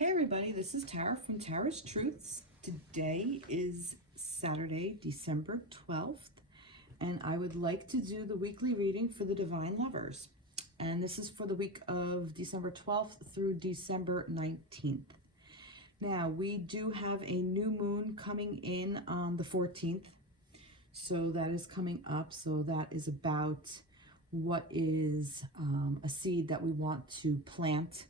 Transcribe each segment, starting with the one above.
Hey everybody, this is Tara from Tara's Truths. Today is Saturday, December 12th, and I would like to do the weekly reading for the Divine Lovers. And this is for the week of December 12th through December 19th. Now, we do have a new moon coming in on the 14th, so that is coming up. So that is about what is a seed that we want to plant,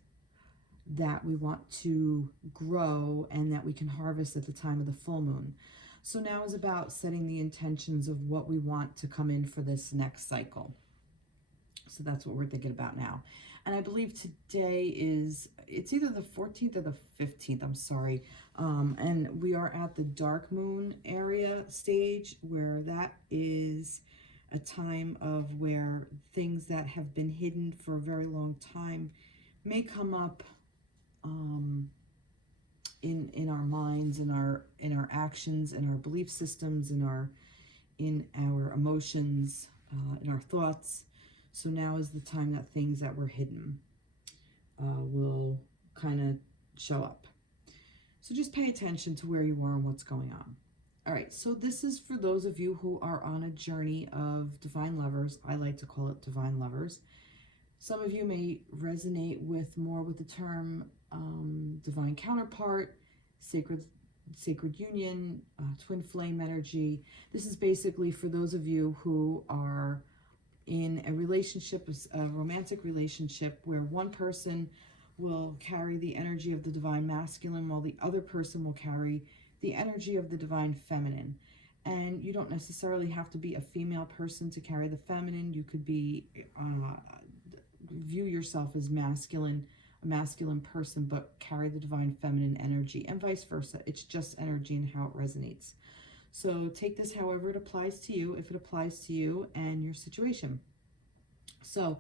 that we want to grow, and that we can harvest at the time of the full moon. So now is about setting the intentions of what we want to come in for this next cycle. So that's what we're thinking about now. And I believe today it's either the 14th or the 15th, I'm sorry. And we are at the dark moon area stage, where that is a time of where things that have been hidden for a very long time may come up in our minds, in our actions, in our belief systems, in our emotions, in our thoughts. So now is the time that things that were hidden will kind of show up. So just pay attention to where you are and what's going on. All right, so this is for those of you who are on a journey of divine lovers. I like to call it divine lovers. Some of you may resonate more with the term divine counterpart, sacred union, twin flame energy. This is basically for those of you who are in a relationship, a romantic relationship, where one person will carry the energy of the divine masculine while the other person will carry the energy of the divine feminine. And you don't necessarily have to be a female person to carry the feminine. You could be view yourself as masculine, a masculine person, but carry the divine feminine energy, and vice versa. It's just energy and how it resonates. So take this however it applies to you, if it applies to you and your situation. So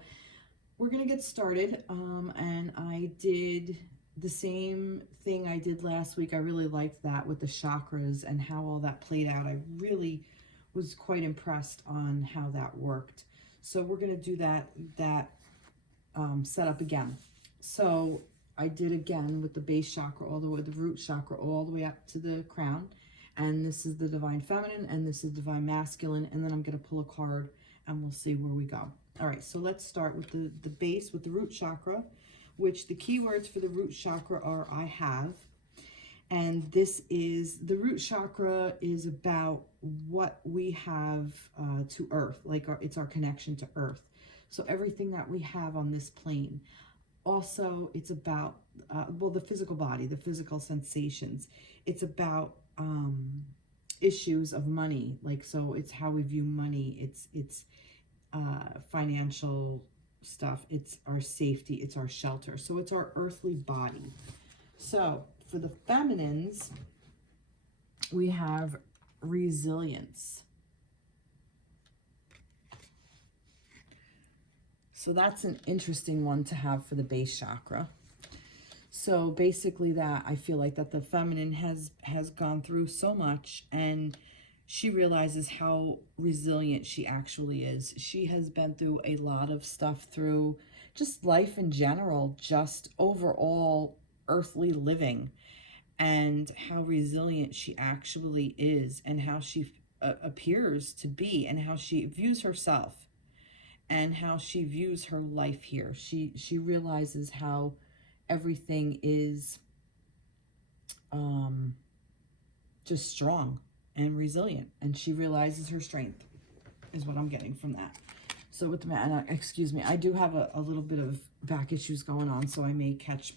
we're going to get started. And I did the same thing I did last week. I really liked that with the chakras and how all that played out. I really was quite impressed on how that worked. So we're going to do that setup again. So I did again with the base chakra all the way, the root chakra all the way up to the crown. And this is the divine feminine and this is divine masculine. And then I'm going to pull a card and we'll see where we go. All right, so let's start with the base, with the root chakra, which the keywords for the root chakra are I have. And this is, the root chakra is about what we have to earth, like it's our connection to earth. So everything that we have on this plane. Also, it's about, well, the physical body, the physical sensations. It's about issues of money. Like, so it's how we view money. It's financial stuff. It's our safety. It's our shelter. So it's our earthly body. So for the feminines, we have resilience. So that's an interesting one to have for the base chakra. So basically that, I feel like that the feminine has gone through so much, and she realizes how resilient she actually is. She has been through a lot of stuff, through just life in general, just overall earthly living, and how resilient she actually is, and how she appears to be, and how she views herself, and how she views her life here. She realizes how everything is just strong and resilient, and she realizes her strength, is what I'm getting from that. So with the excuse me, I do have a little bit of back issues going on, so I may catch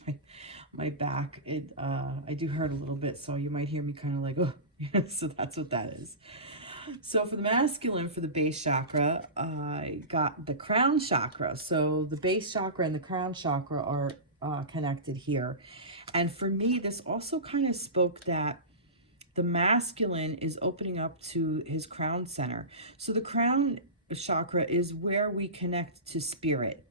my back. I do hurt a little bit, so you might hear me kind of like, oh, so that's what that is. So for the masculine, for the base chakra, I got the crown chakra. So the base chakra and the crown chakra are connected here. And for me, this also kind of spoke that the masculine is opening up to his crown center. So the crown chakra is where we connect to spirit.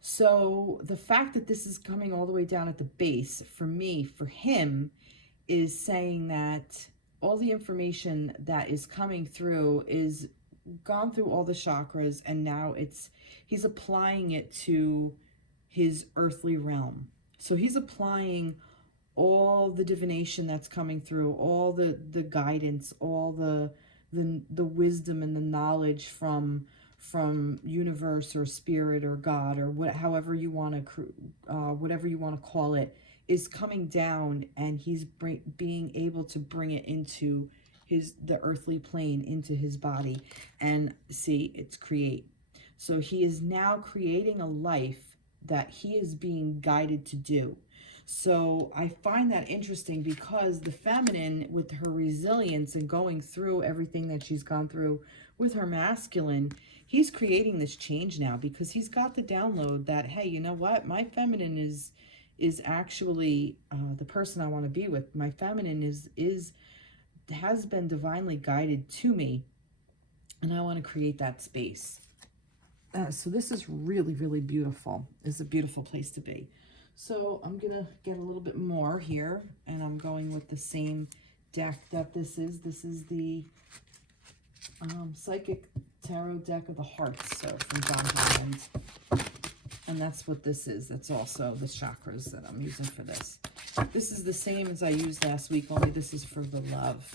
So the fact that this is coming all the way down at the base, for me, for him, is saying that all the information that is coming through is gone through all the chakras, and now he's applying it to his earthly realm. So he's applying all the divination that's coming through, all the guidance, all the wisdom and the knowledge from universe or spirit or God or however you want to whatever you want to call it, is coming down, and he's being able to bring it into the earthly plane, into his body. And see, it's create. So he is now creating a life that he is being guided to do. So I find that interesting, because the feminine, with her resilience and going through everything that she's gone through with her masculine, he's creating this change now, because he's got the download that, hey, you know what? My feminine is actually the person I want to be with. My feminine has been divinely guided to me, and I want to create that space. So this is really, really beautiful. It's a beautiful place to be. So I'm going to get a little bit more here, and I'm going with the same deck that this is. This is the Psychic Tarot deck of the Hearts, so from John Highland. And that's what this is. That's also the chakras that I'm using for this. This is the same as I used last week, only this is for the love.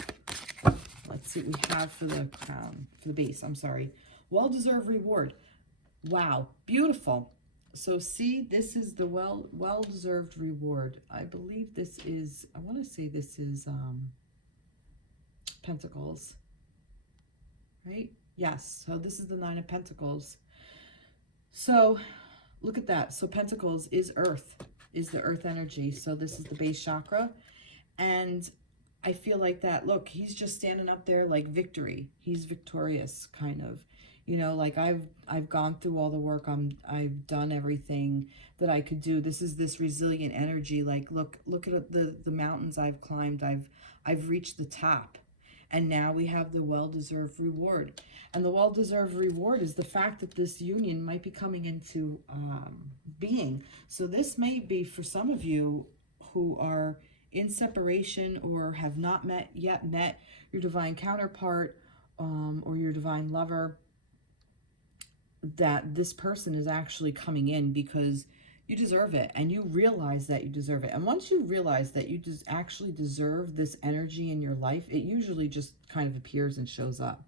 Let's see what we have for the crown, for the base, I'm sorry. Well-deserved reward. Wow, beautiful. So see, this is the well-deserved reward. I believe this is, I want to say this is Pentacles, right? Yes, so this is the Nine of Pentacles. So look at that. So Pentacles is earth, is the earth energy. So this is the base chakra. And I feel like that, look, he's just standing up there like victory. He's victorious, kind of. You know, like I've gone through all the work. I've done everything that I could do. This is this resilient energy. Like, look at the mountains I've climbed. I've reached the top. And now we have the well-deserved reward. And the well-deserved reward is the fact that this union might be coming into being. So this may be for some of you who are in separation or have not yet met your divine counterpart or your divine lover, that this person is actually coming in because you deserve it, and you realize that you deserve it. And once you realize that you just actually deserve this energy in your life, it usually just kind of appears and shows up.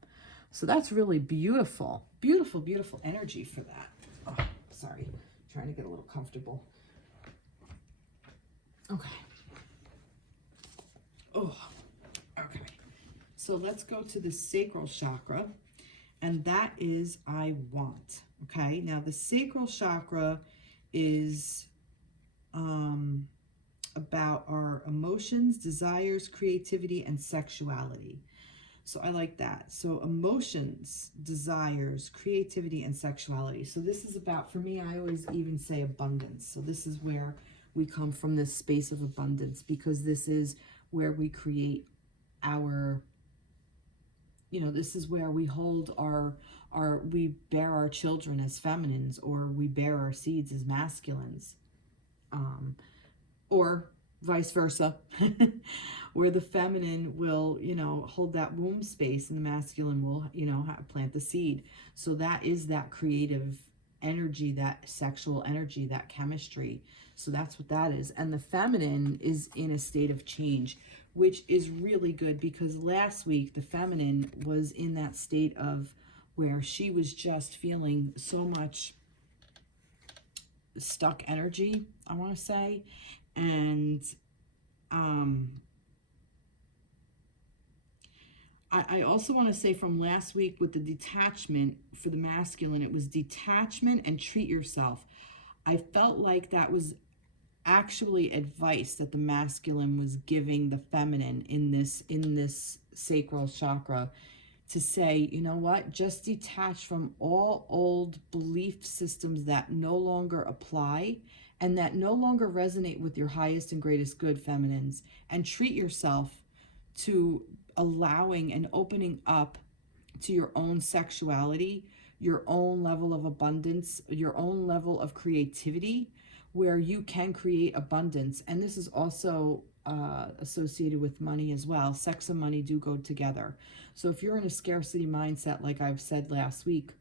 So that's really beautiful. Beautiful, beautiful energy for that. Oh, sorry. I'm trying to get a little comfortable. Okay. Oh, okay. So let's go to the Sacral Chakra. And that is I want. Okay. Now the Sacral Chakra is about our emotions, desires, creativity, and sexuality. So I like that. So emotions, desires, creativity, and sexuality. So this is about, for me, I always even say abundance. So this is where we come from, this space of abundance, because this is where we create our, you know, this is where we hold we bear our children as feminines, or we bear our seeds as masculines, or vice versa, where the feminine will, you know, hold that womb space, and the masculine will, you know, plant the seed. So that is that creative energy, that sexual energy, that chemistry. So that's what that is. And the feminine is in a state of change, which is really good, because last week the feminine was in that state of where she was just feeling so much stuck energy, I want to say. And I also want to say from last week with the detachment for the masculine, it was detachment and treat yourself. I felt like that was actually advice that the masculine was giving the feminine in this sacral chakra, to say, you know what, just detach from all old belief systems that no longer apply and that no longer resonate with your highest and greatest good, feminines, and treat yourself to allowing and opening up to your own sexuality, your own level of abundance, your own level of creativity, where you can create abundance. And this is also associated with money as well. Sex and money do go together. So if you're in a scarcity mindset, like I've said last week,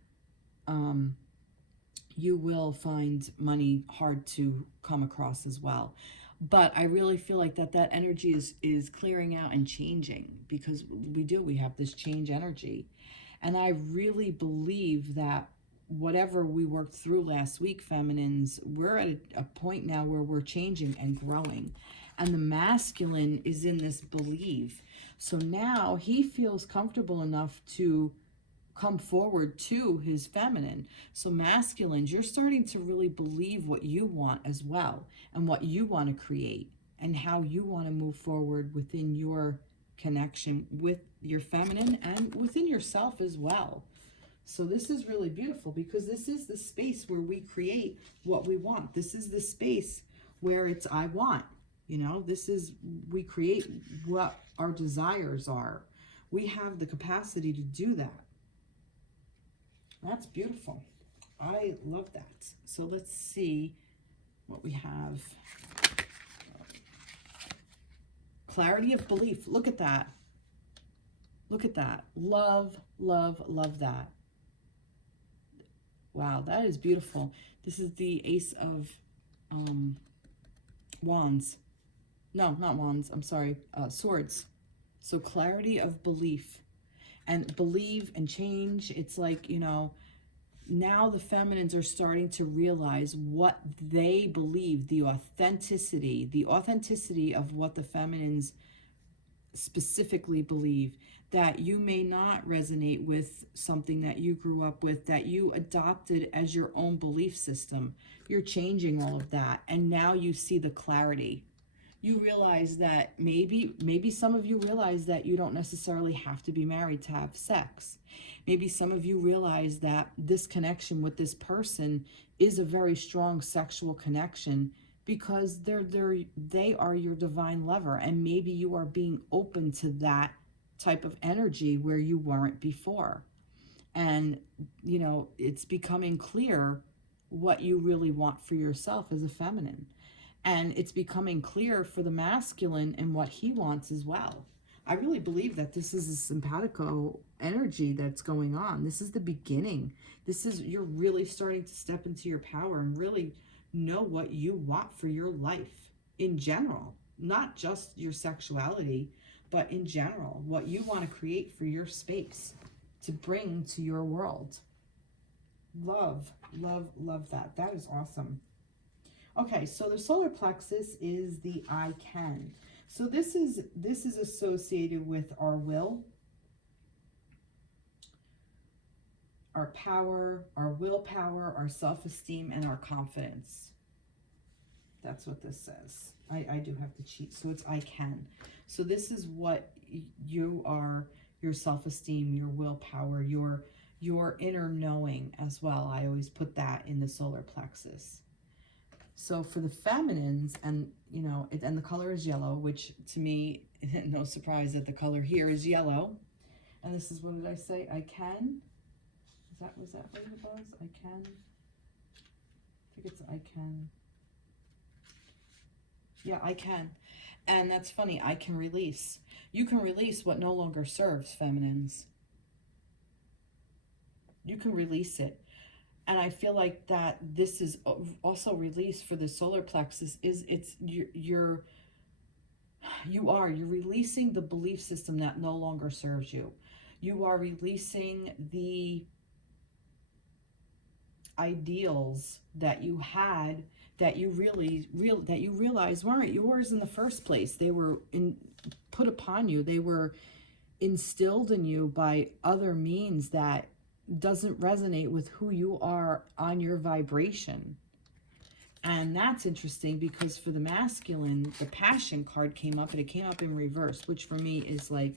you will find money hard to come across as well. But I really feel like that energy is clearing out and changing, because we have this change energy. And I really believe that whatever we worked through last week, feminines, we're at a point now where we're changing and growing. And the masculine is in this belief. So now he feels comfortable enough to come forward to his feminine. So masculines, you're starting to really believe what you want as well, and what you want to create, and how you want to move forward within your connection with your feminine and within yourself as well. So this is really beautiful, because this is the space where we create what we want. This is the space where it's I want. You know, this is, we create what our desires are. We have the capacity to do that. That's beautiful. I love that. So let's see what we have. Clarity of belief. Look at that. Look at that. Love, love, love that. Wow, that is beautiful. This is the Ace of Wands. No, not Wands. I'm sorry. Swords. So clarity of belief. And believe and change. It's like, you know, now the feminines are starting to realize what they believe, the authenticity of what the feminines specifically believe. That you may not resonate with something that you grew up with, that you adopted as your own belief system. You're changing all of that, and now you see the clarity. You realize that maybe some of you realize that you don't necessarily have to be married to have sex. Maybe some of you realize that this connection with this person is a very strong sexual connection, because they are your divine lover, and maybe you are being open to that type of energy where you weren't before. And, you know, it's becoming clear what you really want for yourself as a feminine. And it's becoming clear for the masculine and what he wants as well. I really believe that this is a simpatico energy that's going on. This is the beginning. This is, you're really starting to step into your power and really know what you want for your life in general. Not just your sexuality, but in general, what you want to create for your space to bring to your world. Love, love, love that. That is awesome. Okay, so the solar plexus is the I can. So this is associated with our will, our power, our willpower, our self-esteem, and our confidence. That's what this says. I do have to cheat. So it's I can. So this is what you are, your self-esteem, your willpower, your inner knowing as well. I always put that in the solar plexus. So for the feminines, and you know, and the color is yellow, which to me, no surprise that the color here is yellow. And this is, what did I say? I can. Was that what it was? I can. I think it's I can. Yeah, I can. And that's funny. I can release. You can release what no longer serves, feminines. You can release it. And I feel like that this is also release for the solar plexus. You're releasing the belief system that no longer serves you. You are releasing the ideals that you had, that you realized weren't yours in the first place. They were put upon you. They were instilled in you by other means that doesn't resonate with who you are on your vibration. And that's interesting, because for the masculine, the passion card came up, and it came up in reverse, which for me is like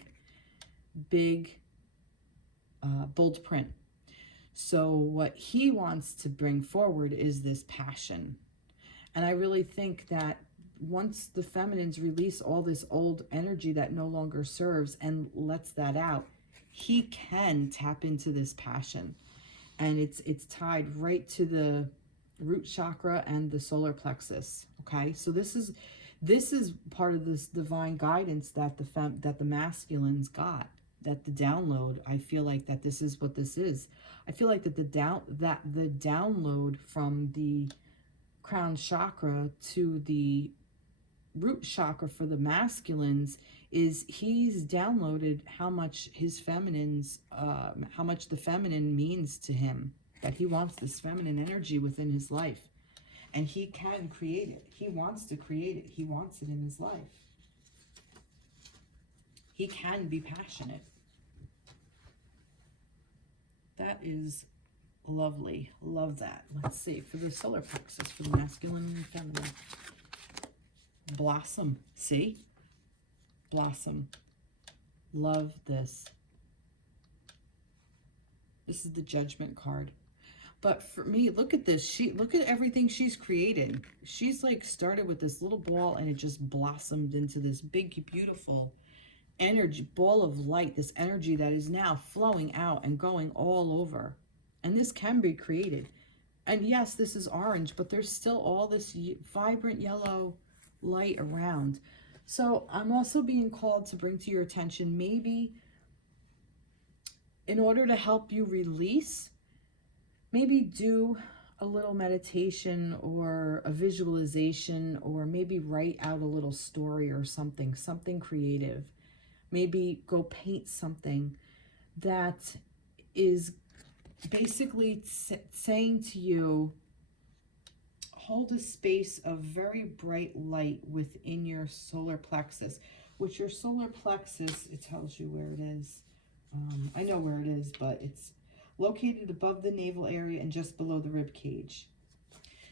big bold print. So what he wants to bring forward is this passion. And I really think that once the feminines release all this old energy that no longer serves and lets that out, he can tap into this passion. And it's tied right to the root chakra and the solar plexus. Okay, so this is part of this divine guidance that the masculines got, that the download. I feel like that this is what this is. I feel like that the download from the crown chakra to the root chakra for the masculines is he's downloaded how much his feminines, how much the feminine means to him, that he wants this feminine energy within his life. And he can create it. He wants to create it. He wants it in his life. He can be passionate. That is lovely. Love that. Let's see. For the solar plexus, for the masculine and feminine. Blossom. See? Blossom. Love this. This is the Judgment card. But for me, look at this. Look at everything she's created. She's like started with this little ball and it just blossomed into this big, beautiful energy, ball of light, this energy that is now flowing out and going all over. And this can be created. And yes, this is orange, but there's still all this vibrant yellow light around. So I'm also being called to bring to your attention, maybe in order to help you release, maybe do a little meditation or a visualization, or maybe write out a little story or something creative. Maybe go paint something that is basically saying to you, hold a space of very bright light within your solar plexus. Which your solar plexus, it tells you where it is. I know where it is, but it's located above the navel area and just below the rib cage.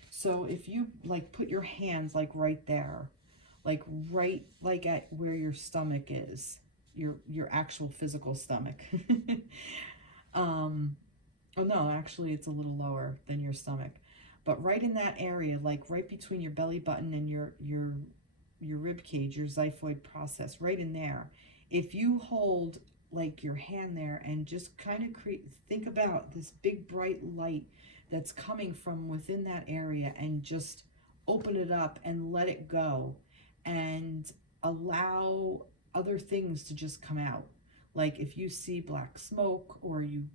So if you like put your hands like right there, like right like at where your stomach is, your actual physical stomach. Oh no, actually it's a little lower than your stomach. But right in that area, like right between your belly button and your rib cage, your xiphoid process, right in there. If you hold like your hand there and just kind of think about this big bright light that's coming from within that area, and just open it up and let it go and allow other things to just come out. Like if you see black smoke, or you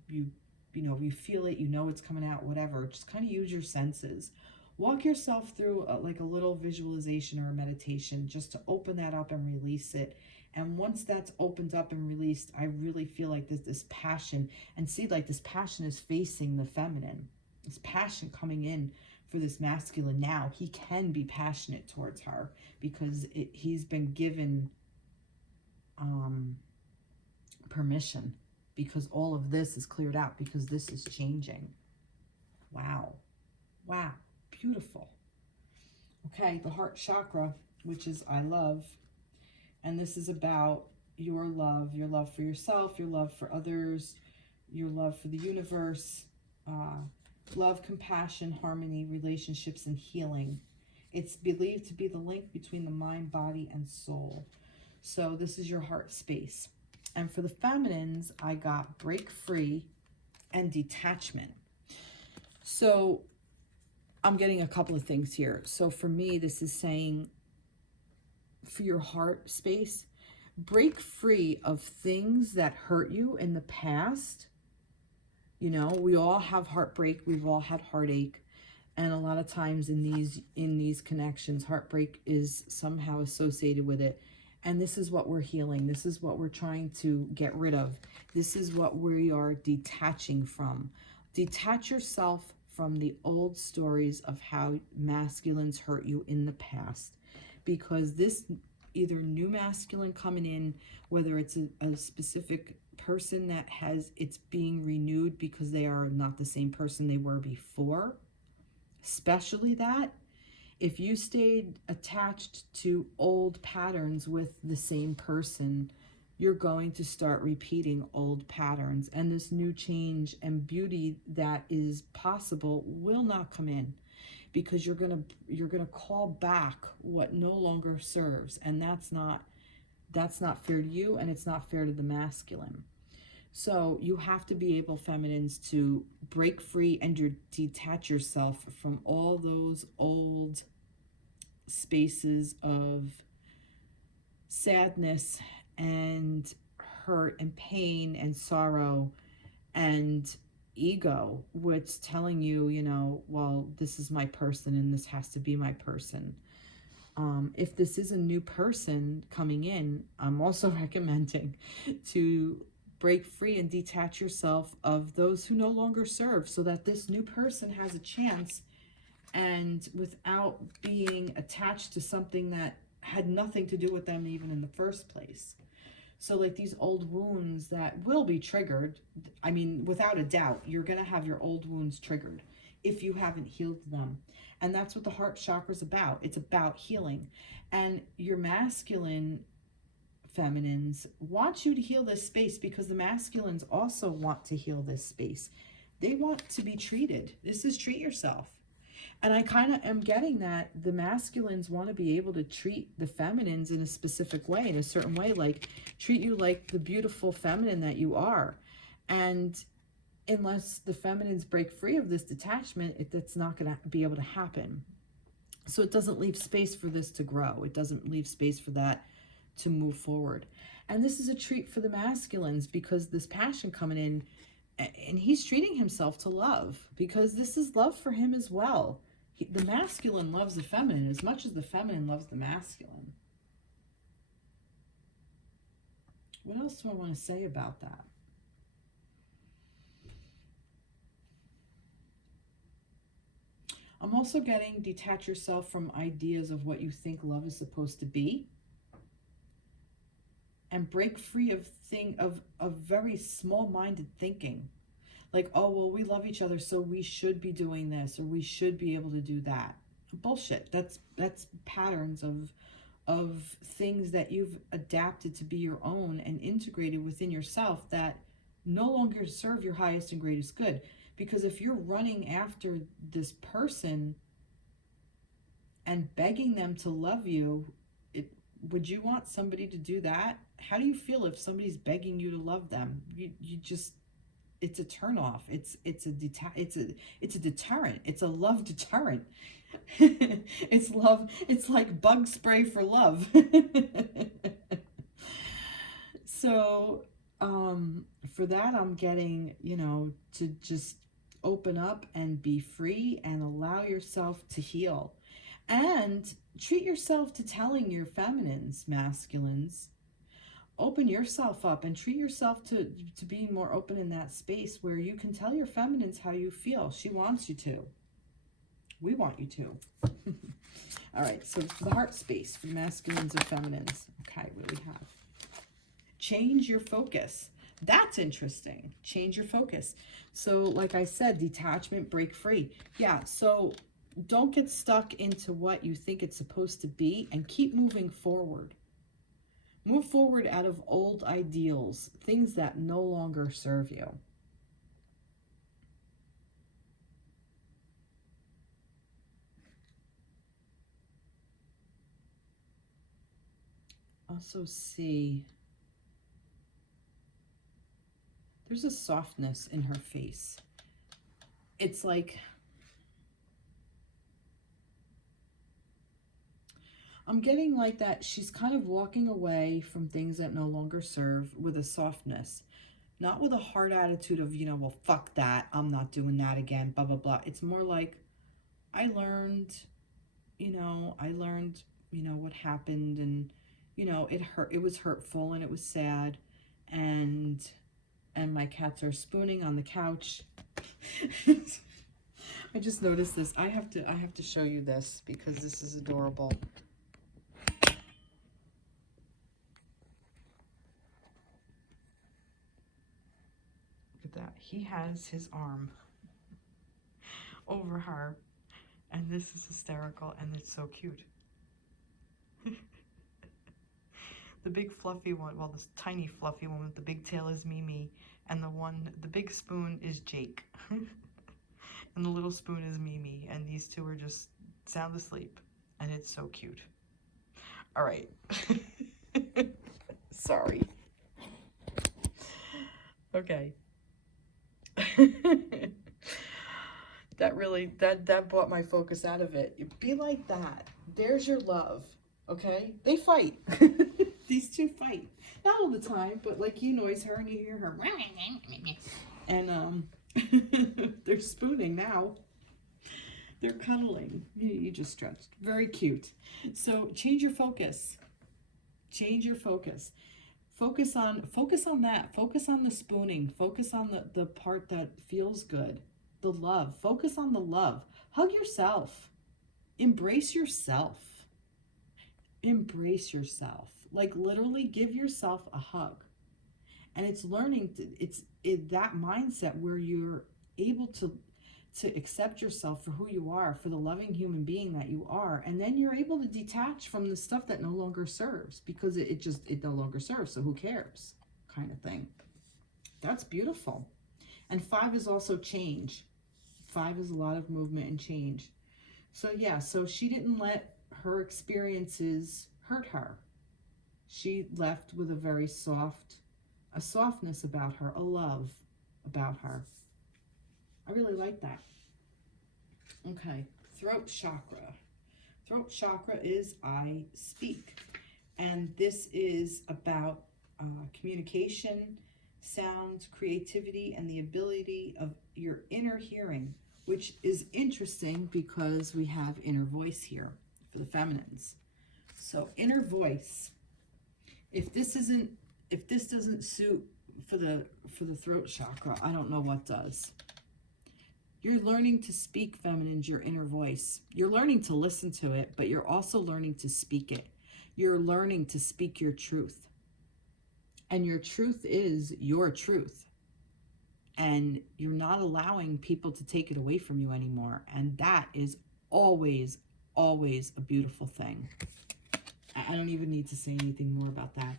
know, you feel it, you know it's coming out, whatever, just kind of use your senses. Walk yourself through like a little visualization or a meditation just to open that up and release it. And once that's opened up and released, I really feel like this passion, and see, like this passion is facing the feminine. This passion coming in for this masculine now. He can be passionate towards her because he's been given permission, because all of this is cleared out, because this is changing. Wow. Wow. Beautiful. Okay, the heart chakra, which is I love. And this is about your love for yourself, your love for others, your love for the universe, love, compassion, harmony, relationships, and healing. It's believed to be the link between the mind, body, and soul. So this is your heart space. And for the feminines, I got break free and detachment. So I'm getting a couple of things here. So for me, this is saying, for your heart space, break free of things that hurt you in the past. You know, we all have heartbreak. We've all had heartache. And a lot of times in these connections, heartbreak is somehow associated with it. And this is what we're healing. This is what we're trying to get rid of. This is what we are detaching from. Detach yourself from the old stories of how masculines hurt you in the past. Because this either new masculine coming in, whether it's a specific person that it's being renewed because they are not the same person they were before, especially that, if you stayed attached to old patterns with the same person, you're going to start repeating old patterns. And this new change and beauty that is possible will not come in, because you're gonna call back what no longer serves. And that's not fair to you, and it's not fair to the masculine. So you have to be able, feminines, to break free and detach yourself from all those old spaces of sadness and hurt and pain and sorrow and ego, what's telling you, you know, well, this is my person and this has to be my person. If this is a new person coming in, I'm also recommending to break free and detach yourself of those who no longer serve, so that this new person has a chance, and without being attached to something that had nothing to do with them even in the first place. So like these old wounds that will be triggered, I mean, without a doubt, you're going to have your old wounds triggered if you haven't healed them. And that's what the heart chakra is about. It's about healing. And your masculine feminines want you to heal this space, because the masculines also want to heal this space. They want to be treated. This is treat yourself. And I kind of am getting that the masculines want to be able to treat the feminines in a specific way, in a certain way, like treat you like the beautiful feminine that you are. And unless the feminines break free of this detachment, that's not going to be able to happen. So it doesn't leave space for this to grow. It doesn't leave space for that to move forward. And this is a treat for the masculines, because this passion coming in, and he's treating himself to love, because this is love for him as well. The masculine loves the feminine as much as the feminine loves the masculine. What else do I want to say about that? I'm also getting detach yourself from ideas of what you think love is supposed to be, and break free of very small-minded thinking. Like, oh, well, we love each other, so we should be doing this, or we should be able to do that. Bullshit. That's patterns of things that you've adapted to be your own and integrated within yourself that no longer serve your highest and greatest good. Because if you're running after this person and begging them to love you, would you want somebody to do that? How do you feel if somebody's begging you to love them? You just, it's a turnoff. It's a deterrent. It's a love deterrent. It's love. It's like bug spray for love. So for that, I'm getting, to just open up and be free and allow yourself to heal, and treat yourself to telling your feminines, masculines, open yourself up and treat yourself to being more open in that space where you can tell your feminines how you feel. She wants you to. We want you to. All right, so for the heart space, for the masculines or feminines. Okay, what do we have? Change your focus. That's interesting. Change your focus. So like I said, detachment, break free. Yeah, so don't get stuck into what you think it's supposed to be, and keep moving forward. Move forward out of old ideals, things that no longer serve you. Also see, there's a softness in her face. It's like, I'm getting like that she's kind of walking away from things that no longer serve with a softness. Not with a hard attitude of, well, fuck that, I'm not doing that again, blah, blah, blah. It's more like, I learned, what happened, and, it hurt, it was hurtful, and it was sad, and my cats are spooning on the couch. I just noticed this. I have to show you this because this is adorable. That he has his arm over her, and this is hysterical, and it's so cute. The big fluffy one, well, this tiny fluffy one with the big tail is Mimi, and the big spoon is Jake. And the little spoon is Mimi, and these two are just sound asleep, and it's so cute. All right. Sorry. Okay. That brought my focus out of it. Be like that. There's your love. Okay? They fight. These two fight. Not all the time, but like you noise her and you hear her. And they're spooning now. They're cuddling. You just stretched. Very cute. So change your focus. Change your focus. Focus on that. Focus on the spooning. Focus on the part that feels good. The love. Focus on the love. Hug yourself. Embrace yourself. Embrace yourself. Like literally give yourself a hug. And it's learning to, it's that mindset where you're able to accept yourself for who you are, for the loving human being that you are. And then you're able to detach from the stuff that no longer serves, because it no longer serves. So who cares, kind of thing. That's beautiful. And 5 is also change. 5 is a lot of movement and change. So yeah, so she didn't let her experiences hurt her. She left with a very a softness about her, a love about her. I really like that. Okay, throat chakra. Throat chakra is I speak. And this is about communication, sound, creativity, and the ability of your inner hearing, which is interesting because we have inner voice here for the feminines. So inner voice. If this doesn't suit for the throat chakra, I don't know what does. You're learning to speak, feminines, your inner voice. You're learning to listen to it, but you're also learning to speak it. You're learning to speak your truth. And your truth is your truth. And you're not allowing people to take it away from you anymore. And that is always, always a beautiful thing. I don't even need to say anything more about that.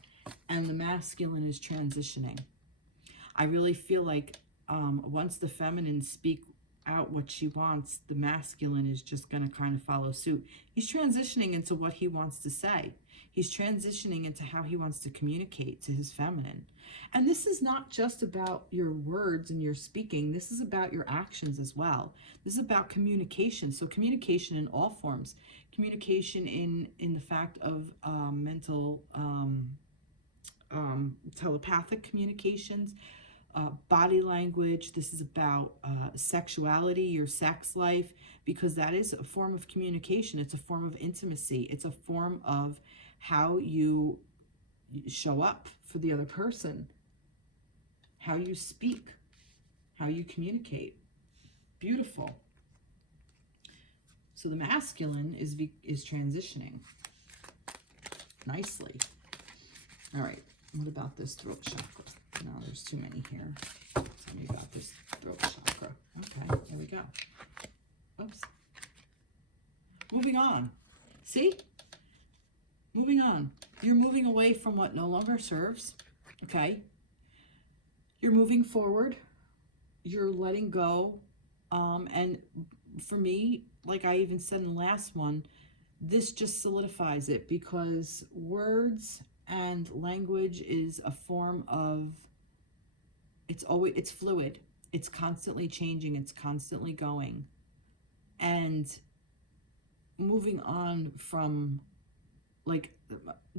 And the masculine is transitioning. I really feel like once the feminines speak out what she wants, the masculine is just going to kind of follow suit. He's transitioning into what he wants to say. He's transitioning into how he wants to communicate to his feminine. And this is not just about your words and your speaking. This is about your actions as well. This is about communication. So communication in all forms. Communication in the fact of mental, telepathic communications, body language. This is about sexuality, your sex life, because that is a form of communication. It's a form of intimacy. It's a form of how you show up for the other person, how you speak, how you communicate. Beautiful. So the masculine is transitioning nicely. All right. What about this throat chakra? No, there's too many here. Tell me about this throat chakra. Okay, there we go. Oops. Moving on. See? Moving on. You're moving away from what no longer serves. Okay? You're moving forward. You're letting go. And for me, like I even said in the last one, this just solidifies it, because words and language is a form of, it's fluid. It's constantly changing. It's constantly going. And moving on from like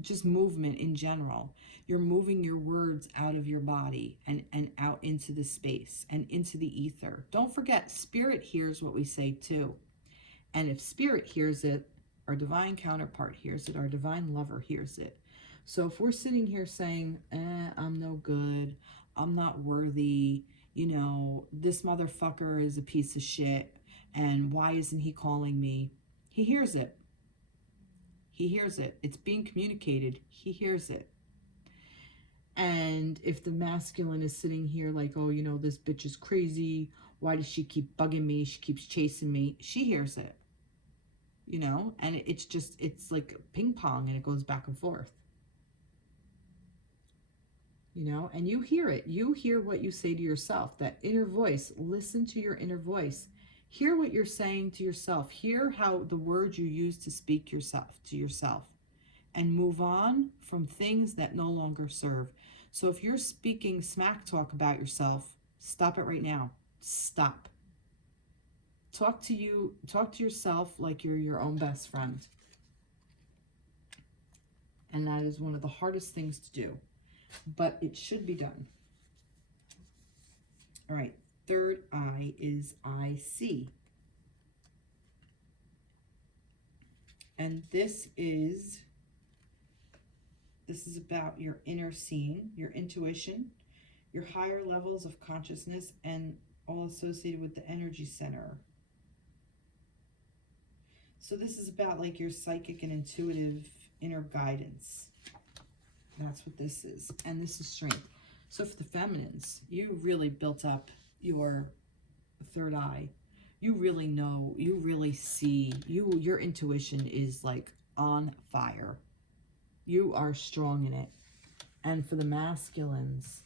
just movement in general, you're moving your words out of your body and out into the space and into the ether. Don't forget, spirit hears what we say too. And if spirit hears it, our divine counterpart hears it, our divine lover hears it. So if we're sitting here saying, I'm no good, I'm not worthy, you know, this motherfucker is a piece of shit, and why isn't he calling me? He hears it. He hears it. It's being communicated. He hears it. And if the masculine is sitting here like, oh, you know, this bitch is crazy, why does she keep bugging me? She keeps chasing me. She hears it, you know, and it's like ping pong, and it goes back and forth. You know, and you hear it. You hear what you say to yourself, that inner voice. Listen to your inner voice. Hear what you're saying to yourself. Hear how the words you use to speak to yourself. And move on from things that no longer serve. So if you're speaking smack talk about yourself, stop it right now. Stop. Talk to yourself like you're your own best friend. And that is one of the hardest things to do. But it should be done. All right, third eye is I see. And this is about your inner seeing, your intuition, your higher levels of consciousness, and all associated with the energy center. So this is about like your psychic and intuitive inner guidance. That's what this is. And this is strength. So for the feminines, you really built up your third eye. You really know, you really see, your intuition is like on fire. You are strong in it. And for the masculines,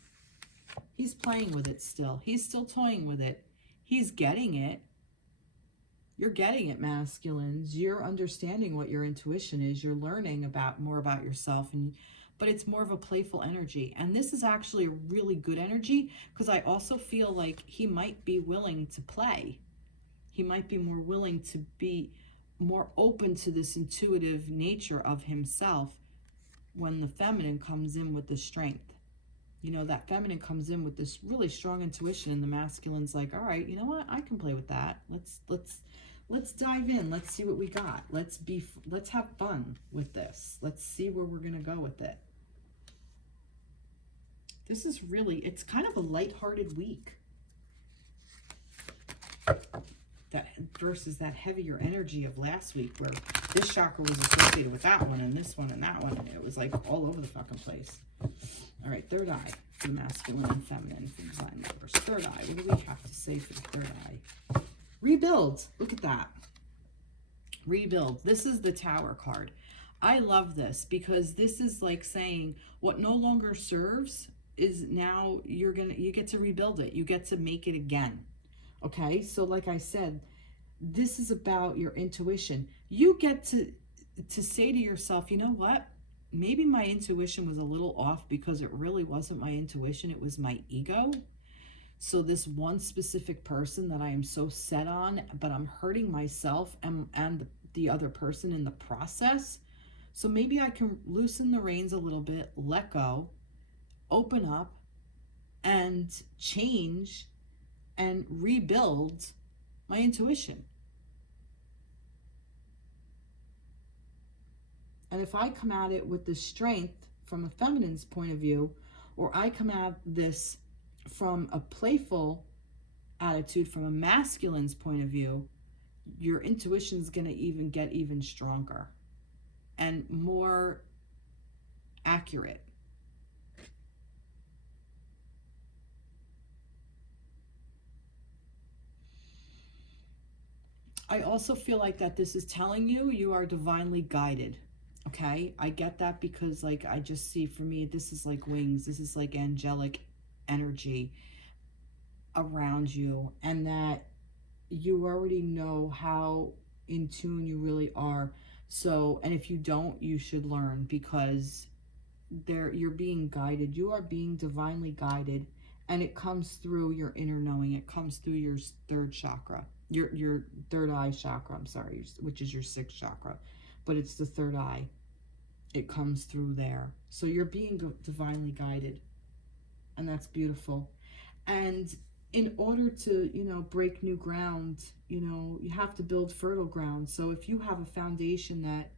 he's playing with it still. He's still toying with it. He's getting it. You're getting it, masculines. You're understanding what your intuition is. You're learning more about yourself, but it's more of a playful energy. And this is actually a really good energy, because I also feel like he might be willing to play. He might be more willing to be more open to this intuitive nature of himself when the feminine comes in with the strength. You know, that feminine comes in with this really strong intuition, and the masculine's like, all right, you know what? I can play with that. Let's dive in. Let's see what we got. Let's have fun with this. Let's see where we're going to go with it. This is really, it's kind of a lighthearted week. That versus that heavier energy of last week, where this chakra was associated with that one and this one and that one, and it was like all over the fucking place. All right, third eye for the masculine and feminine for design numbers. Third eye, what do we have to say for the third eye? Rebuild. Look at that. Rebuild. This is the Tower card. I love this, because this is like saying what no longer serves is now you get to rebuild it. You get to make it again. Okay, so like I said, this is about your intuition. You get to say to yourself, you know what? Maybe my intuition was a little off, because it really wasn't my intuition. It was my ego. So this one specific person that I am so set on, but I'm hurting myself and the other person in the process. So maybe I can loosen the reins a little bit, let go, open up, and change and rebuild my intuition. And if I come at it with the strength from a feminine's point of view, or I come at this from a playful attitude from a masculine's point of view, your intuition is going to get even stronger and more accurate. I also feel like that this is telling you are divinely guided. Okay, I get that, because like I just see, for me, this is like wings. This is like angelic energy around you, and that you already know how in tune you really are. So, and if you don't, you should learn, because you're being guided. You are being divinely guided, and it comes through your inner knowing. It comes through your third chakra, your third eye chakra, I'm sorry, which is your sixth chakra, but it's the third eye. It comes through there. So you're being divinely guided, and that's beautiful. And in order to, break new ground, you have to build fertile ground. So if you have a foundation that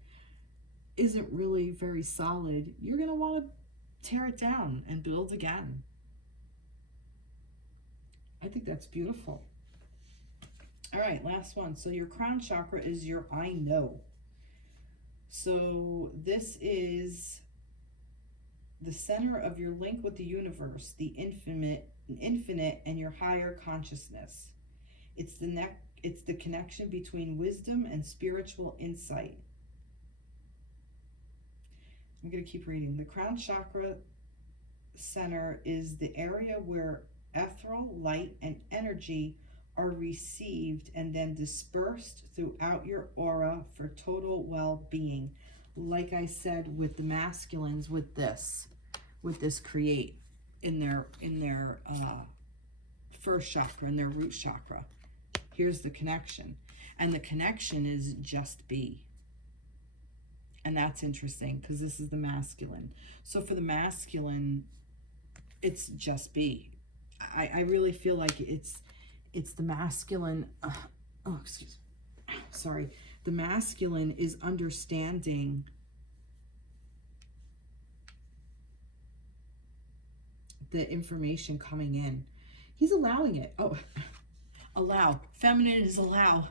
isn't really very solid, you're going to want to tear it down and build again. I think that's beautiful. All right, last one. So your crown chakra is your I know. So this is the center of your link with the universe, the infinite and your higher consciousness. It's the connection between wisdom and spiritual insight. I'm going to keep reading. The crown chakra center is the area where ethereal light and energy are received and then dispersed throughout your aura for total well-being. Like I said with the masculines, with this create in their first chakra, in their root chakra. Here's the connection. And the connection is just be. And that's interesting, because this is the masculine. So for the masculine, it's just be. I really feel like it's the masculine, sorry. The masculine is understanding the information coming in. He's allowing it. Oh, allow. Feminine is allow.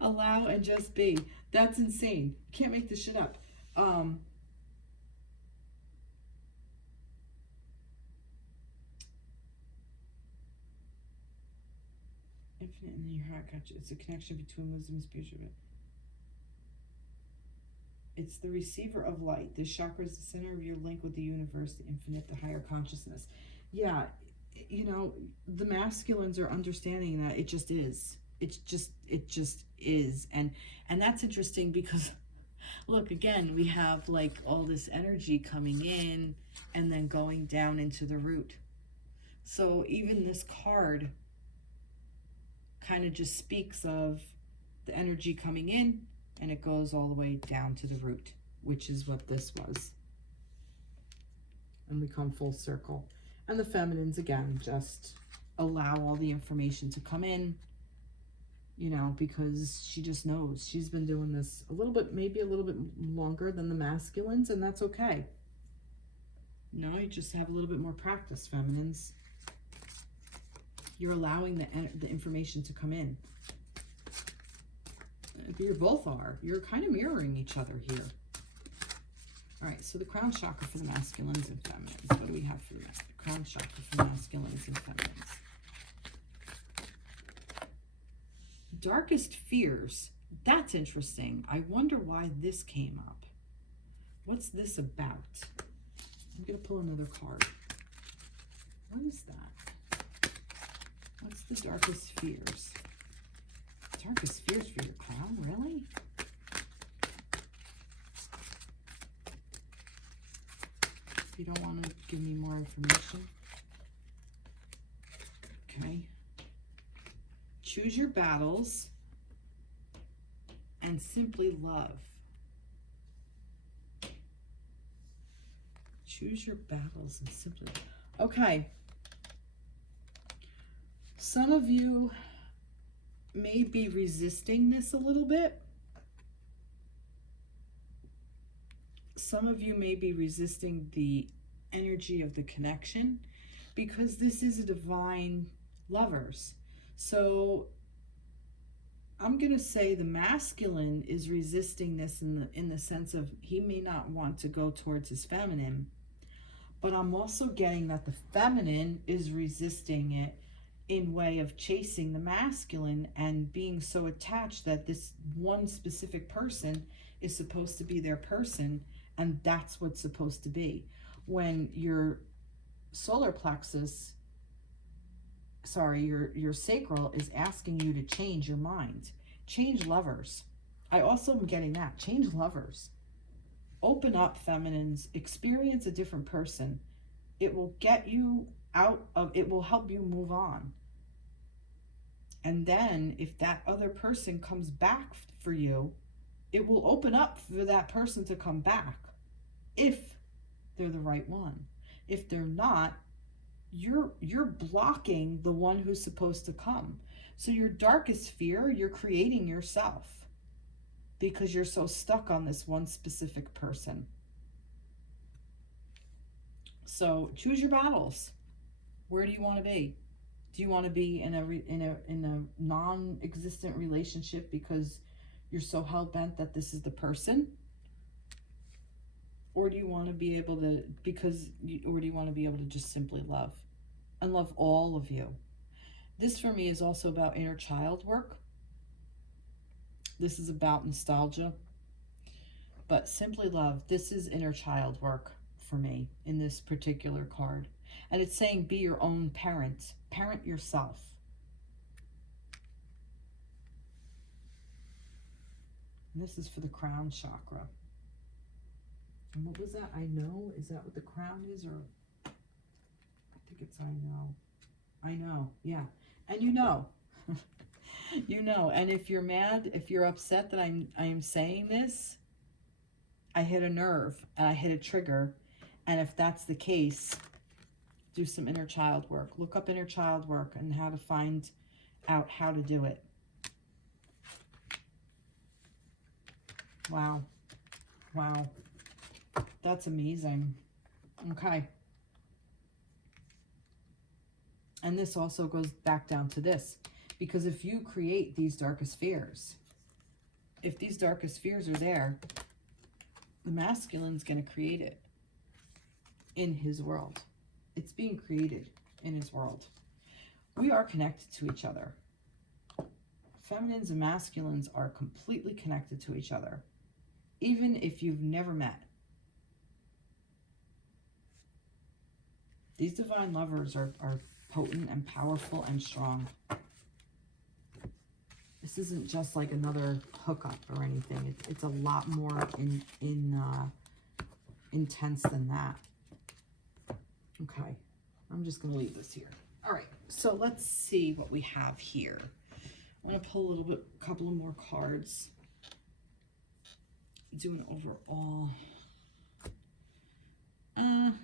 Allow and just be. That's insane. Can't make this shit up. Infinite in your heart. It's a connection between wisdom and spiritual. It's the receiver of light. This chakra is the center of your link with the universe, the infinite, the higher consciousness. Yeah, you know, the masculines are understanding that it just is. It just is. And that's interesting because, look, again, we have like all this energy coming in and then going down into the root. So even this card kind of just speaks of the energy coming in, and it goes all the way down to the root, which is what this was. And we come full circle. And the feminines, again, just allow all the information to come in, you know, because she just knows. She's been doing this a little bit, maybe a little bit longer than the masculines, and that's okay. You know, you just have a little bit more practice, feminines. You're allowing the information to come in. You both are. You're kind of mirroring each other here. All right, so the crown chakra for the masculines and feminines. What do we have for that? The crown chakra for the masculines and feminines. Darkest fears. That's interesting. I wonder why this came up. What's this about? I'm going to pull another card. What is that? What's the darkest fears? Darkest fears for your crown? Really? You don't want to give me more information? Okay. Choose your battles and simply love. Choose your battles and simply... Okay. Some of you may be resisting this a little bit. Some of you may be resisting the energy of the connection because this is a divine lovers. So I'm going to say the masculine is resisting this in the sense of he may not want to go towards his feminine, but I'm also getting that the feminine is resisting it in way of chasing the masculine and being so attached that this one specific person is supposed to be their person, and that's what's supposed to be. When your solar plexus, your sacral is asking you to change your mind. Change lovers. I also am getting that. Change lovers. Open up, feminines. Experience a different person. It will get you out of, it will help you move on. And then if that other person comes back for you, it will open up for that person to come back if they're the right one. If they're not, you're blocking the one who's supposed to come. So your darkest fear, you're creating yourself because you're so stuck on this one specific person. So choose your battles. Where do you want to be? Do you want to be in a non-existent relationship because you're so hell-bent that this is the person? Or do you want to be able to, or do you want to be able to just simply love and love all of you? This for me is also about inner child work. This is about nostalgia, but simply love. This is inner child work for me in this particular card. And it's saying be your own parent. Parent yourself. And this is for the crown chakra. And what was that? I know? Is that what the crown is? Or I think it's I know. I know. Yeah. And you know. You know. And if you're mad, if you're upset that I am saying this, I hit a nerve and I hit a trigger. And if that's the case, do some inner child work. Look up inner child work and how to find out how to do it. Wow. Wow. That's amazing. Okay. And this also goes back down to this. Because if you create these darkest fears, if these darkest fears are there, the masculine's going to create it in his world. It's being created in his world. We are connected to each other. Feminines and masculines are completely connected to each other, even if you've never met. These divine lovers are potent and powerful and strong. This isn't just like another hookup or anything. It's a lot more intense than that. Okay, I'm just going to leave this here. All right, so let's see what we have here. I'm going to pull a couple of more cards. Do an overall. I'm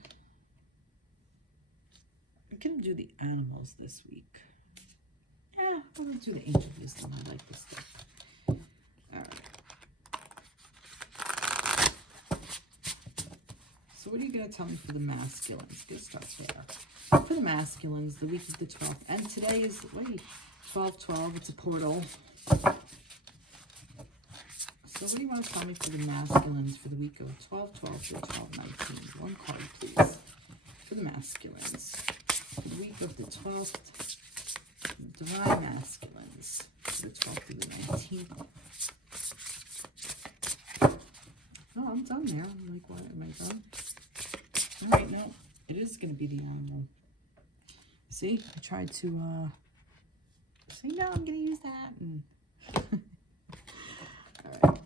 going to do the animals this week. Yeah, I'm going to do the Ancient Wisdom. I like this stuff. All right. So what are you going to tell me for the masculines? Good stuff there. For the masculines, the week of the 12th. And today is, wait, 12/12. It's a portal. So what do you want to tell me for the masculines for the week of 12/12 to 12/19? One card, please. For the masculines. For the week of the 12th, divine masculines. For the 12th to the 19th. Oh, I'm done there. I'm like, what? Am I done? All right, no. It is going to be the animal. See? I tried to, say, no, I'm going to use that. And all right.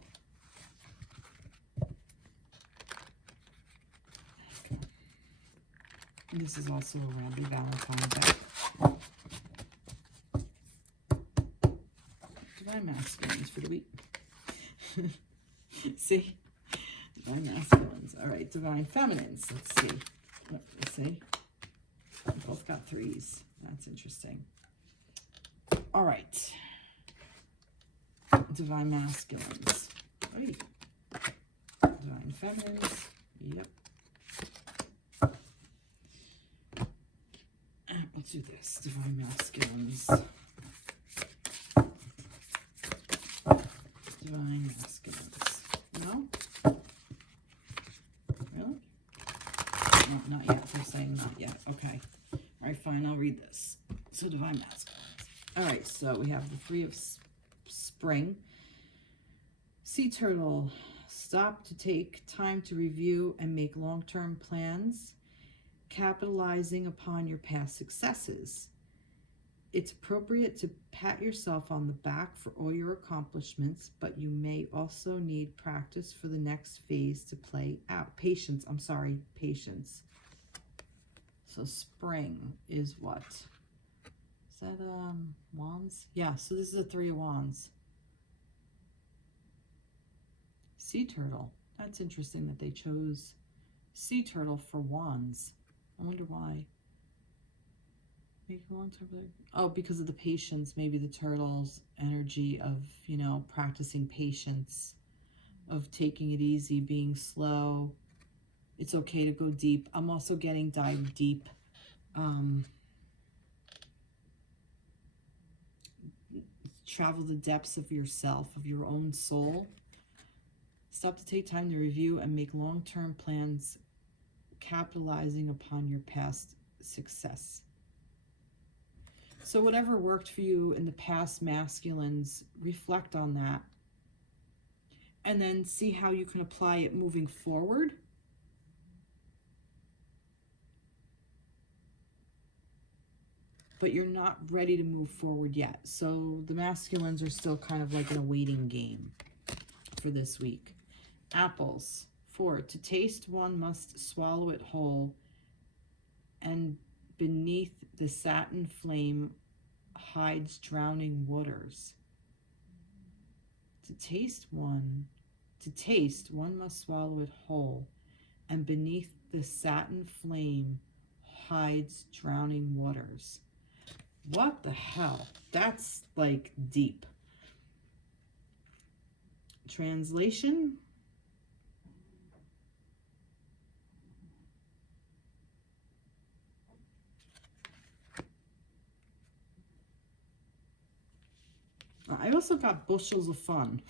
And this is also a Randy Valentine deck. Divine masculines for the week. See? Divine masculines. All right, divine feminines. Let's see. Let's see. We both got 3s. That's interesting. All right. Divine masculines. Right. Divine feminines. Yep. Let's do this. Divine masculines. Divine masculines. No? Really? No, not yet. They're saying not yet. Okay. All right, fine. I'll read this. So, divine masculines. All right, so we have the 3 of spring. Sea turtle. Stop to take time to review and make long-term plans, capitalizing upon your past successes. It's appropriate to pat yourself on the back for all your accomplishments, but you may also need practice for the next phase to play out. Patience, I'm sorry, patience. So spring is what? Is that wands? Yeah, so this is a 3 of wands. Sea turtle. That's interesting that they chose sea turtle for wands. I wonder why. Make a long time. Oh, because of the patience, maybe the turtle's energy of, you know, practicing patience, of taking it easy, being slow. It's okay to go deep. I'm also getting dive deep. Travel the depths of yourself, of your own soul. Stop to take time to review and make long-term plans, capitalizing upon your past success. So whatever worked for you in the past, masculines, reflect on that. And then see how you can apply it moving forward. But you're not ready to move forward yet. So the masculines are still kind of like in a waiting game for this week. Apples. 4. To taste one must swallow it whole, and beneath the satin flame hides drowning waters. To taste one must swallow it whole, and beneath the satin flame hides drowning waters. What the hell? That's like deep. Translation. I also got bushels of fun.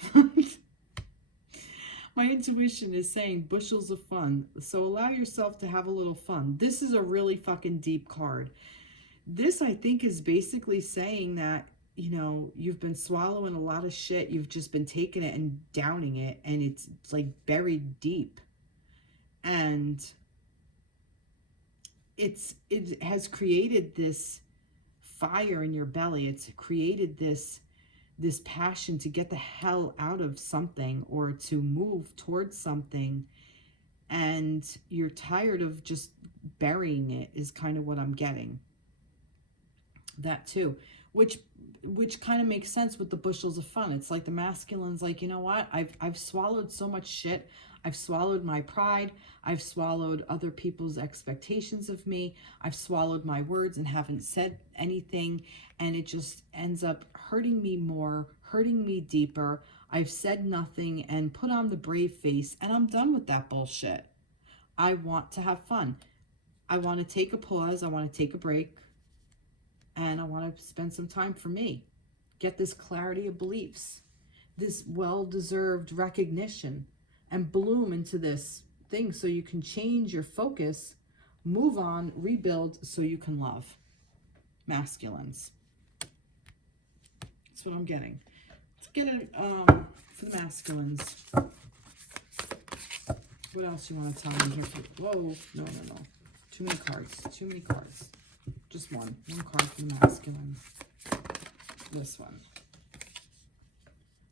My intuition is saying bushels of fun. So allow yourself to have a little fun. This is a really fucking deep card. This, I think, is basically saying that, you know, you've been swallowing a lot of shit. You've just been taking it and downing it. And it's like buried deep. And it has created this fire in your belly. It's created this passion to get the hell out of something or to move towards something, and you're tired of just burying it, is kind of what I'm getting. That too, which kind of makes sense with the bushels of fun. It's like the masculine's like, you know what, I've swallowed so much shit. I've swallowed my pride. I've swallowed other people's expectations of me. I've swallowed my words and haven't said anything. And it just ends up hurting me more, hurting me deeper. I've said nothing and put on the brave face, and I'm done with that bullshit. I want to have fun. I want to take a pause. I want to take a break. And I want to spend some time for me. Get this clarity of beliefs, this well-deserved recognition, and bloom into this thing so you can change your focus, move on, rebuild so you can love. Masculines. That's what I'm getting. Let's get it for the masculines. What else you want to tell me here? Whoa, no. Too many cards. Too many cards. Just one card for the masculine. This one.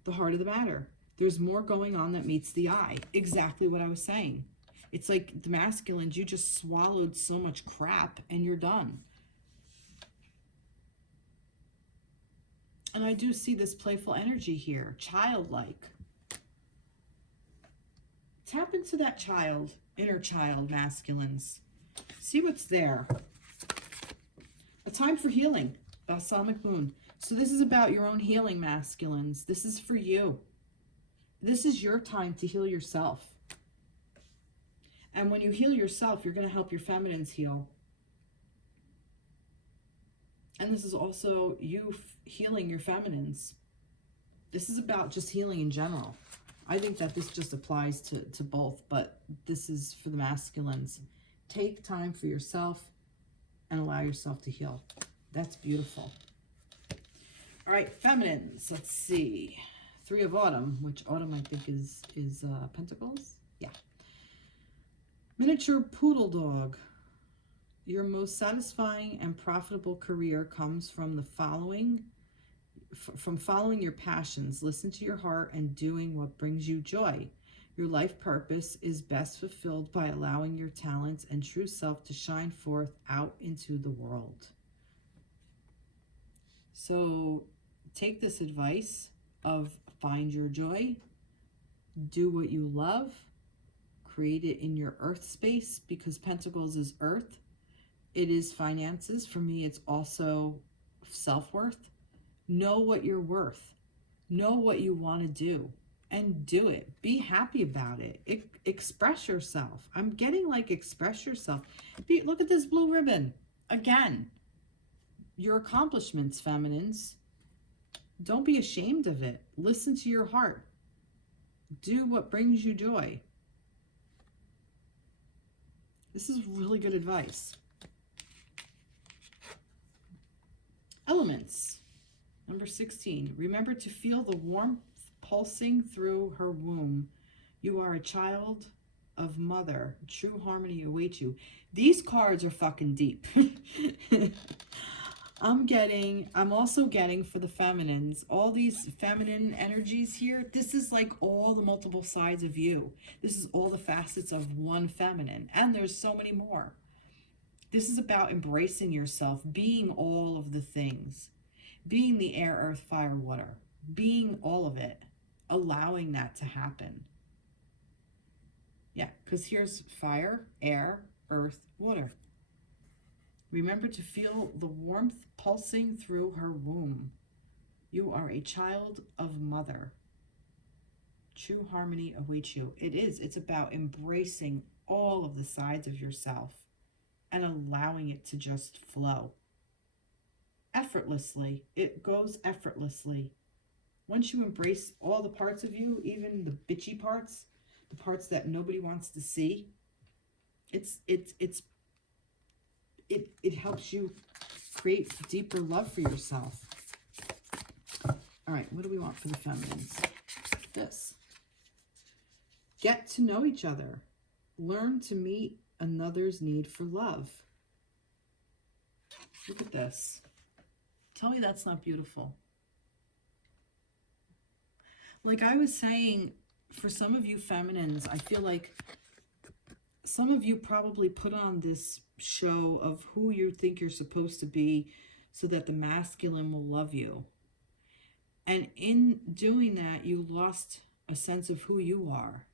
The heart of the matter. There's more going on that meets the eye. Exactly what I was saying. It's like the masculines, you just swallowed so much crap and you're done. And I do see this playful energy here. Childlike. Tap into that child, inner child, masculines. See what's there. A time for healing. Balsamic moon. So this is about your own healing, masculines. This is for you. This is your time to heal yourself. And when you heal yourself, you're going to help your feminines heal. And this is also you healing your feminines. This is about just healing in general. I think that this just applies to both, but this is for the masculines. Take time for yourself and allow yourself to heal. That's beautiful. All right, feminines. Let's see. Three of Autumn, which Autumn I think is Pentacles. Yeah. Miniature poodle dog. Your most satisfying and profitable career comes from the following your passions. Listen to your heart and doing what brings you joy. Your life purpose is best fulfilled by allowing your talents and true self to shine forth out into the world. So take this advice of find your joy, do what you love, create it in your earth space, because Pentacles is earth. It is finances. For me, it's also self-worth. Know what you're worth. Know what you want to do and do it. Be happy about it. Express yourself. I'm getting like express yourself. Look at this blue ribbon. Again, your accomplishments, feminines. Don't be ashamed of it. Listen to your heart. Do what brings you joy. This is really good advice. Elements. Number 16. Remember to feel the warmth pulsing through her womb. You are a child of mother. True harmony awaits you. These cards are fucking deep. I'm also getting for the feminines, all these feminine energies here. This is like all the multiple sides of you. This is all the facets of one feminine. And there's so many more. This is about embracing yourself, being all of the things. Being the air, earth, fire, water. Being all of it. Allowing that to happen. Yeah, because here's fire, air, earth, water. Remember to feel the warmth pulsing through her womb. You are a child of mother. True harmony awaits you. It is. It's about embracing all of the sides of yourself and allowing it to just flow effortlessly. It goes effortlessly. Once you embrace all the parts of you, even the bitchy parts, the parts that nobody wants to see, it helps you create deeper love for yourself. All right, what do we want for the feminines? This. Get to know each other. Learn to meet another's need for love. Look at this. Tell me that's not beautiful. Like I was saying, for some of you feminines, I feel like some of you probably put on this show of who you think you're supposed to be so that the masculine will love you. And in doing that, you lost a sense of who you are.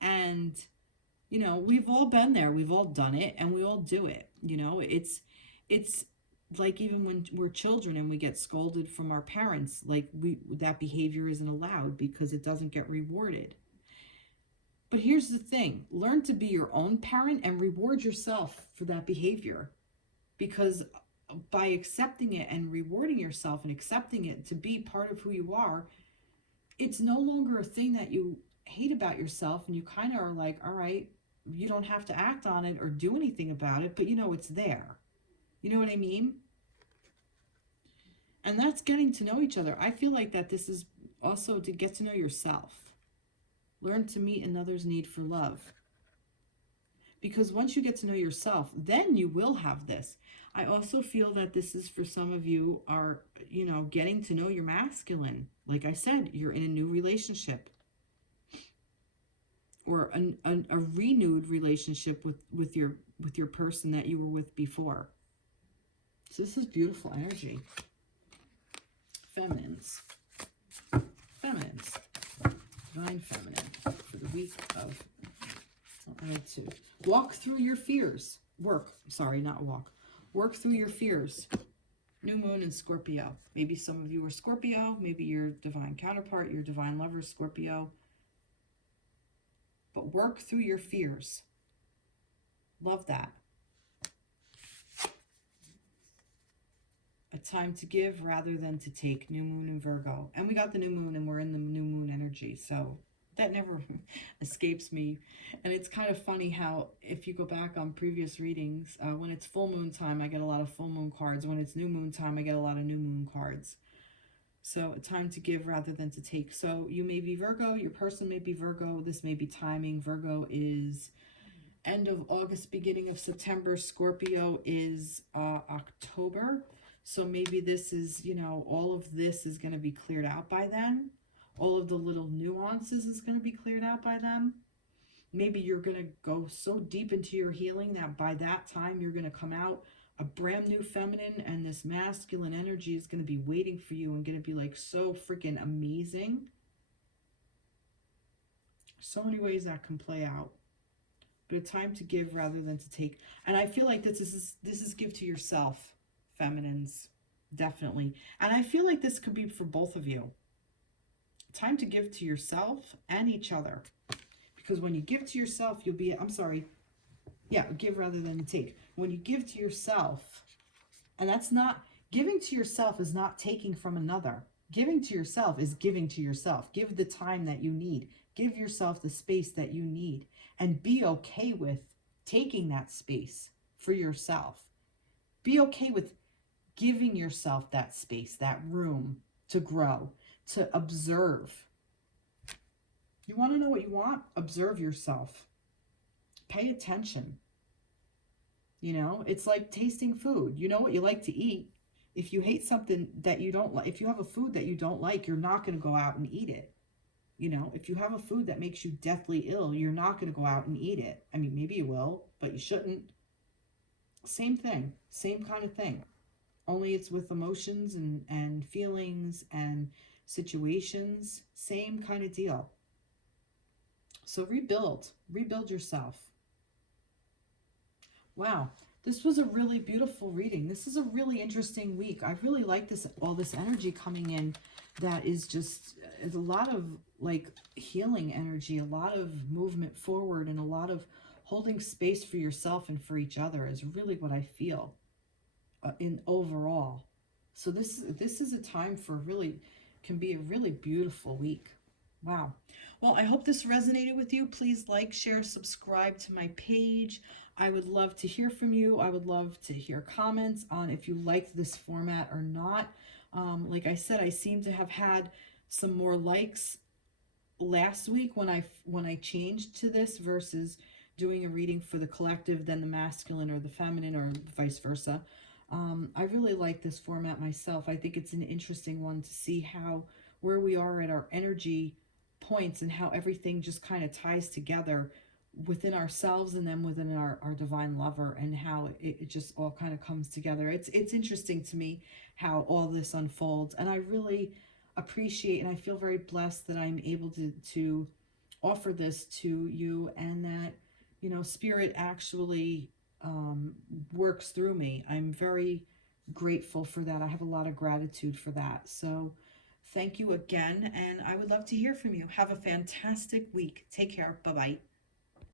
And, you know, we've all been there. We've all done it and we all do it. You know, it's like even when we're children and we get scolded from our parents, like that behavior isn't allowed because it doesn't get rewarded. But here's the thing, learn to be your own parent and reward yourself for that behavior. Because by accepting it and rewarding yourself and accepting it to be part of who you are, it's no longer a thing that you hate about yourself and you kind of are like, all right, you don't have to act on it or do anything about it, but you know it's there. You know what I mean? And that's getting to know each other. I feel like that this is also to get to know yourself. Learn to meet another's need for love. Because once you get to know yourself, then you will have this. I also feel that this is for some of you are, you know, getting to know your masculine. Like I said, you're in a new relationship. Or a renewed relationship with your person that you were with before. So this is beautiful energy. Feminines. Feminines. Divine feminine for the week of, I'll add to. Walk through your fears. Work through your fears. New moon in Scorpio. Maybe some of you are Scorpio. Maybe your divine counterpart, your divine lover is Scorpio. But work through your fears. Love that. A time to give rather than to take. New moon in Virgo. And we got the new moon and we're in the new moon energy. So that never escapes me. And it's kind of funny how if you go back on previous readings, when it's full moon time, I get a lot of full moon cards. When it's new moon time, I get a lot of new moon cards. So a time to give rather than to take. So you may be Virgo, your person may be Virgo. This may be timing. Virgo is end of August, beginning of September. Scorpio is October. So maybe this is, you know, all of this is going to be cleared out by then. All of the little nuances is going to be cleared out by them. Maybe you're going to go so deep into your healing that by that time you're going to come out a brand new feminine and this masculine energy is going to be waiting for you and going to be like so freaking amazing. So many ways that can play out. But a time to give rather than to take. And I feel like this is give to yourself, feminines, definitely. And I feel like this could be for both of you. Time to give to yourself and each other. Because when you give to yourself, you'll be, give rather than take. When you give to yourself, and that's not, giving to yourself is not taking from another. Giving to yourself is giving to yourself. Give the time that you need. Give yourself the space that you need. And be okay with taking that space for yourself. Be okay with giving yourself that space, that room to grow, to observe. You want to know what you want? Observe yourself. Pay attention. You know, it's like tasting food. You know what you like to eat. If you hate something that you don't like, if you have a food that you don't like, you're not going to go out and eat it. You know, if you have a food that makes you deathly ill, you're not going to go out and eat it. I mean, maybe you will, but you shouldn't. Same thing, same kind of thing. Only it's with emotions and feelings and situations. Same kind of deal. So rebuild yourself. Wow, This was a really beautiful reading. This is a really interesting week. I really like this, all this energy coming in that is just, it's a lot of like healing energy, a lot of movement forward, and a lot of holding space for yourself and for each other is really what I feel in overall. So this is a time for really, can be a really beautiful week. Wow. Well, I hope this resonated with you. Please like, share, subscribe to my page. I would love to hear from you. I would love to hear comments on if you liked this format or not. Like I said, I seem to have had some more likes last week when I changed to this versus doing a reading for the collective than the masculine or the feminine or vice versa. I really like this format myself. I think it's an interesting one to see how, where we are at our energy points and how everything just kind of ties together within ourselves and then within our divine lover, and how it just all kind of comes together. It's interesting to me how all this unfolds, and I really appreciate and I feel very blessed that I'm able to offer this to you, and that, you know, spirit actually works through me. I'm very grateful for that. I have a lot of gratitude for that. So thank you again, and I would love to hear from you. Have a fantastic week. Take care. Bye-bye.